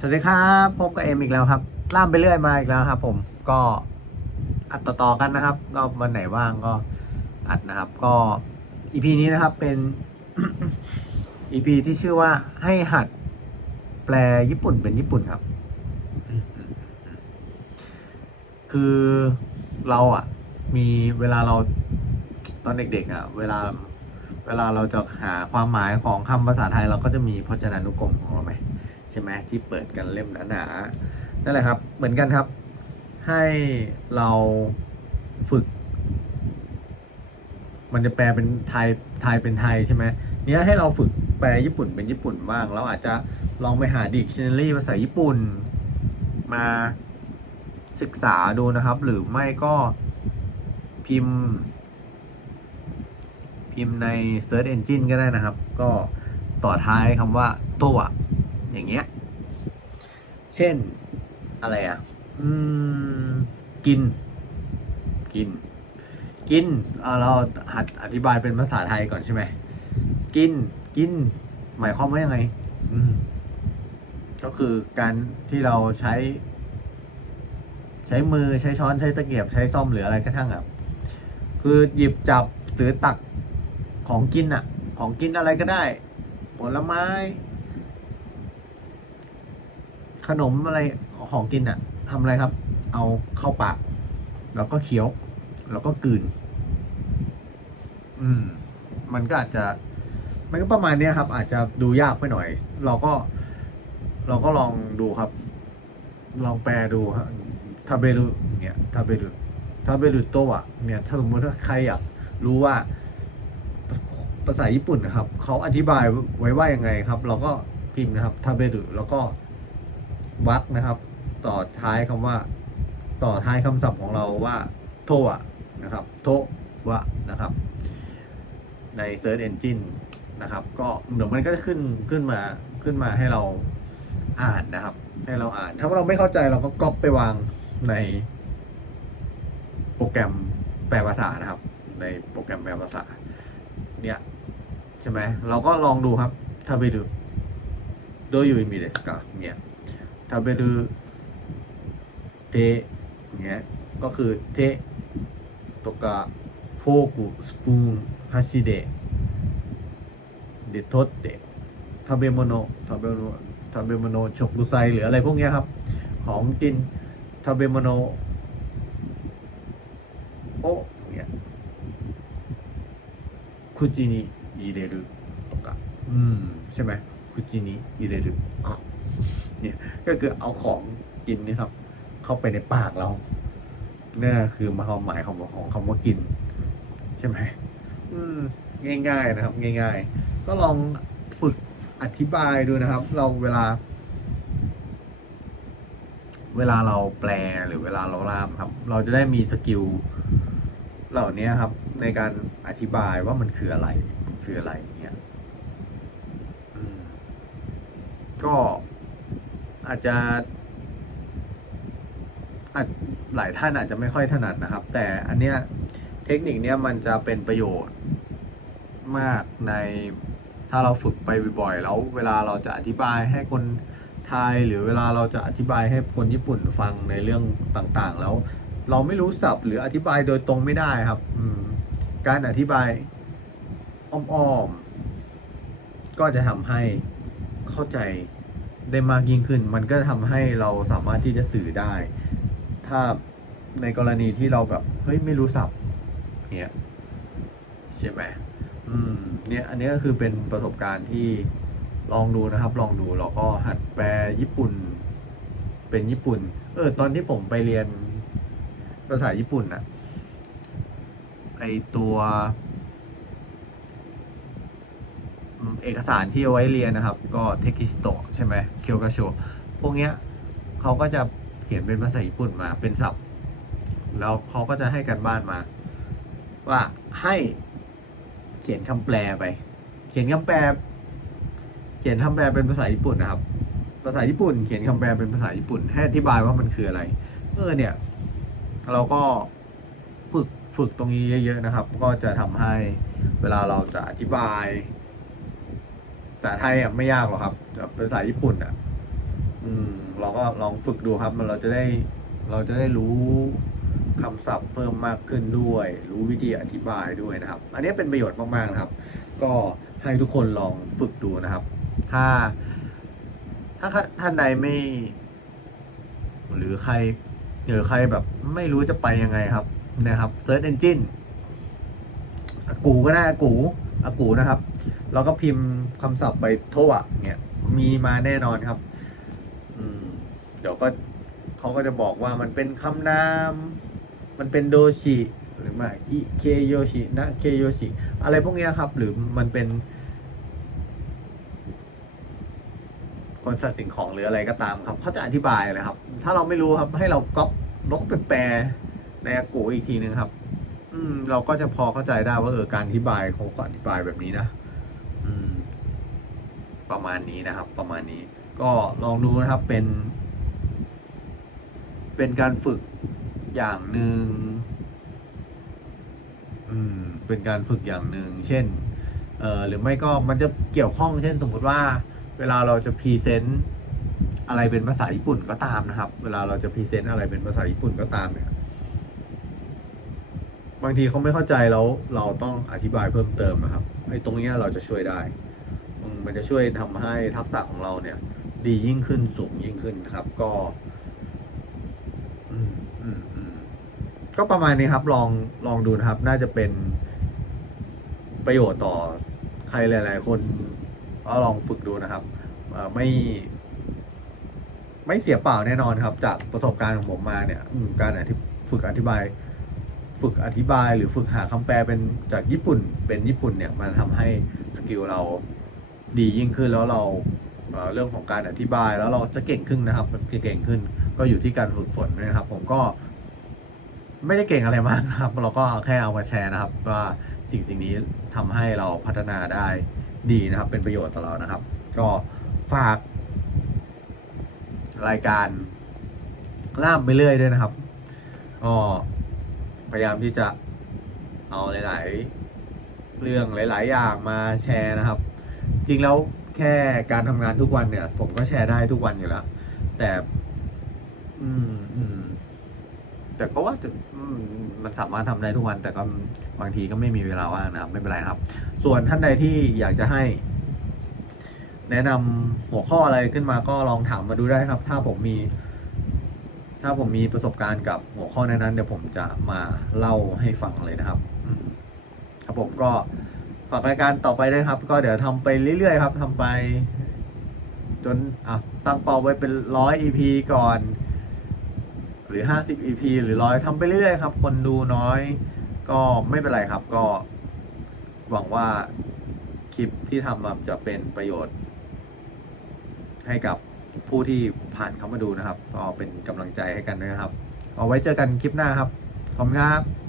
สวัสดีครับพบกับเอ็มอีกแล้วครับ ล่ามไปเรื่อยมาอีกแล้วครับ ผมก็อัดต่อๆกันนะครับ ก็วันไหนว่างก็อัดนะครับ ก็อีพีนี้นะครับเป็นอีพีที่ชื่อว่าให้หัดแปลญี่ปุ่นเป็นญี่ปุ่นครับ คือเราอะ มีเวลาเราตอนเด็กๆอะ เวลาเวลาเราจะหาความหมายของคำภาษาไทยเราก็จะมีพจนานุกรมของเราไหม ใช่ไหมที่เปิดกันเล่มหนาๆนั่นแหละครับ เหมือนกันครับ ให้เราฝึก มันจะแปลเป็นไทยไทยเป็นไทยใช่ไหมเนี้ยให้เราฝึกแปลญี่ปุ่นเป็นญี่ปุ่นบ้างเราอาจจะลองไปหาดิกชันนารีภาษาญี่ปุ่น มาศึกษาดูนะครับ หรือไม่ก็พิมพ์ พิมพ์ใน Search Engine ก็ได้นะครับ ก็ต่อท้ายคำว่าโตัว อย่างเงี้ย เช่นอะไรอะ อืม กิน กิน กินเอ่อเราหัดอธิบายเป็นภาษาไทยก่อนใช่ไหม กิน กิน หมายความว่ายังไง อืม ก็คือการที่เราใช้ ใช้มือใช้ช้อนใช้ตะเกียบใช้ซ่อมหรืออะไรก็ช่างอะ คือหยิบจับหรือตักของกินอะ ของกินอะไรก็ได้ ผลไม้ ขนมอะไรของกินอะทำอะไรครับ เอาเข้าปาก แล้วก็เคี้ยว แล้วก็กลืน อืม มันก็อาจจะ มันก็ประมาณนี้ครับ อาจจะดูยากไปหน่อย เราก็ เราก็ลองดูครับ ลองแปลดูครับทาเบรุเนี่ยทาเบรุทาเบรุโตะเนี่ยถ้าสมมติถ้าใครอยากรู้ว่าภาษาญี่ปุ่นนะครับ เขาอธิบายไว้ว่ายังไงครับ เราก็พิมพ์นะครับทาเบรุแล้วก็ วักนะครับ ต่อท้ายคำว่า ต่อท้ายคำศัพท์ของเราว่า โทะนะครับ โทวะนะครับ ใน Search Engine นะครับ ก็เดี๋ยวมันก็จะขึ้นขึ้นมาขึ้นมาให้เราอ่านนะครับ ให้เราอ่าน ถ้าเราไม่เข้าใจเราก็ก๊อปไปวางในโปรแกรมแปลภาษานะครับ ในโปรแกรมแปลภาษา เนี่ยใช่ไหมเราก็ลองดูครับทาเบรุโดยอยู่มีเดสกาเนี่ย ทาเบรุเทเนี่ยก็คือเทとかフォークスプーン箸でで取って食べ物食べ物食べ物食材หรืออะไรพวกเนี้ยครับ ของกินทาเบโมโนโอะเนี่ย口に入れるとかอืมใช่ไหม口に入れる เนี่ยก็คือเอาของกินนี่ครับ เข้าไปในปากเราเนี่ยคือมาความหมายของของคำว่ากิน ใช่ไหมอืมง่าย ๆนะครับ ง่าย ๆ ก็ลองฝึกอธิบายดูนะครับ เราเวลา เวลาเราแปลหรือเวลาเราล่ามครับ เราจะได้มีสกิลเหล่านี้ครับ ในการอธิบายว่ามันคืออะไร คืออะไรเงี้ยก็ อาจจะอาจหลายท่านอาจจะไม่ค่อยถนัดนะครับ แต่อันเนี้ยเทคนิคเนี้ยมันจะเป็นประโยชน์มากในถ้าเราฝึกไปบ่อยๆ แล้วเวลาเราจะอธิบายให้คนไทยหรือเวลาเราจะอธิบายให้คนญี่ปุ่นฟังในเรื่องต่างๆ แล้วเราไม่รู้ศัพท์หรืออธิบายโดยตรงไม่ได้ครับการอธิบายอ้อมๆก็จะทำให้เข้าใจ ได้มากยิ่งขึ้น มันก็ทำให้เราสามารถที่จะสื่อได้ ถ้าในกรณีที่เราแบบเฮ้ยไม่รู้ศัพท์เนี่ยใช่ไหมอืมเนี่ยอันนี้ก็คือเป็นประสบการณ์ที่ลองดูนะครับ ลองดูเราก็หัดแปลญี่ปุ่น เป็นญี่ปุ่น เออ ตอนที่ผมไปเรียนภาษาญี่ปุ่นอะไอตัว เอกสารที่เอาไว้เรียนนะครับ ก็เทคิสโตใช่ไหมเคียวกาโชพวกเนี้ยเขาก็จะเขียนเป็นภาษาญี่ปุ่นมาเป็นศัพท์ แล้วเขาก็จะให้กันบ้านมา ว่าให้เขียนคำแปลไป เขียนคำแปล เขียนคำแปลเป็นภาษาญี่ปุ่นนะครับ ภาษาญี่ปุ่น เขียนคำแปลเป็นภาษาญี่ปุ่นให้อธิบายว่ามันคืออะไรเออเนี่ย เราก็ฝึกฝึกตรงนี้เยอะ ๆ นะครับ ก็จะทำให้เวลาเราจะอธิบาย ภาษาไทยอะไม่ยากหรอกครับแต่ภาษาญี่ปุ่นอะ อืม เราก็ลองฝึกดูครับ มันเราจะได้ เราจะได้รู้คำศัพท์เพิ่มมากขึ้นด้วย รู้วิธีอธิบายด้วยนะครับ อันนี้เป็นประโยชน์มากๆนะครับ ก็ให้ทุกคนลองฝึกดูนะครับ ถ้า ถ้าท่านใดไม่ หรือใครหรือใครแบบไม่รู้จะไปยังไงครับนะครับ Search Engine อากูก็ได้อากูอากูนะครับ แล้วก็พิมพ์คำศัพท์ไปโทะเนี่ยมีมาแน่นอนครับอืมเดี๋ยวก็เขาก็จะบอกว่ามันเป็นคำนาม มันเป็นโดชิหรือมาอิเคโยชินะเคโยชิอะไรพวกนี้ครับ หรือมันเป็น คนสัตว์สิ่งของหรืออะไรก็ตามครับเขาจะอธิบายเลยครับ ถ้าเราไม่รู้ครับ ให้เราก๊อปลกไปแปลในอากูอีกทีนึงครับ อืม เราก็จะพอเข้าใจได้ว่าเออการอธิบายเขาก็อธิบายแบบนี้นะ ประมาณนี้นะครับ ประมาณนี้ ก็ลองดูนะครับเป็น เป็นการฝึกอย่างหนึ่งอืมเป็นการฝึกอย่างหนึ่งเช่นเอ่อหรือไม่ก็มันจะเกี่ยวข้องเช่นสมมุติว่า เวลาเราจะพรีเซนต์อะไรเป็นภาษาญี่ปุ่นก็ตามนะครับ เวลาเราจะพรีเซนต์อะไรเป็นภาษาญี่ปุ่นก็ตามเนี่ยบางทีเขาไม่เข้าใจแล้วเราต้องอธิบายเพิ่มเติมนะครับไอ้ตรงเนี้ยเราจะช่วยได้ มันจะช่วยทำให้ทักษะของเราเนี่ย ดียิ่งขึ้นสูงยิ่งขึ้นครับ ก็ก็ประมาณนี้ครับ ลองลองดูนะครับ น่าจะเป็นประโยชน์ต่อใครหลาย ๆ คนก็ลองฝึกดูนะครับไม่ไม่เสียเปล่าแน่นอนครับ จากประสบการณ์ของผมมาเนี่ยการฝึกอธิบาย ฝึกอธิบายหรือฝึกหาคำแปลเป็นจากญี่ปุ่นเป็นญี่ปุ่นเนี่ยมันทำให้สกิลเรา ดียิ่งขึ้นแล้วเราเรื่องของการอธิบายแล้วเราจะเก่งขึ้นนะครับเก่งขึ้นก็อยู่ที่การฝึกฝนนะครับ ผมก็ ไม่ได้เก่งอะไรมากนะครับ เราก็แค่เอามาแชร์นะครับ ว่าสิ่งสิ่งนี้ทำให้เราพัฒนาได้ดีนะครับ เป็นประโยชน์ต่อเรานะครับ ก็ฝาก รายการล่ามไปเรื่อยด้วยนะครับก็พยายามที่จะเอาหลาย ๆ เรื่องหลาย ๆ อย่างมาแชร์นะครับ จริงแล้วแค่การทำงานทุกวันเนี่ย ผมก็แชร์ได้ทุกวันอยู่แล้ว แต่ อืมอืมแต่ก็ว่าจะมมันสามารถทำได้ทุกวัน แต่ก็บางทีก็ไม่มีเวลาว่างนะครับไม่เป็นไรครับ ส่วนท่านใดที่อยากจะให้ แนะนำหัวข้ออะไรขึ้นมาก็ลองถามมาดูได้ครับ ถ้าผมมี ถ้าผมมีประสบการณ์กับหัวข้อนั้นๆเดี๋ยวผมจะมาเล่าให้ฟังเลยนะครับครับผมก็ ฝากรายการต่อไปด้วยครับ ก็เดี๋ยวทำไปเรื่อยๆครับทำไป จนอะตั้งเป้าไว้เป็นร้อย EP ก่อน หรือห้าสิบ EP หรือร้อยทำไปเรื่อยๆครับ คนดูน้อย ก็ไม่เป็นไรครับ ก็ หวังว่าคลิปที่ทำมาจะเป็นประโยชน์ ให้กับผู้ที่ผ่านเข้ามาดูนะครับ ก็เป็นกำลังใจให้กันด้วยนะครับ เอาไว้เจอกันคลิปหน้าครับ ขอบคุณครับ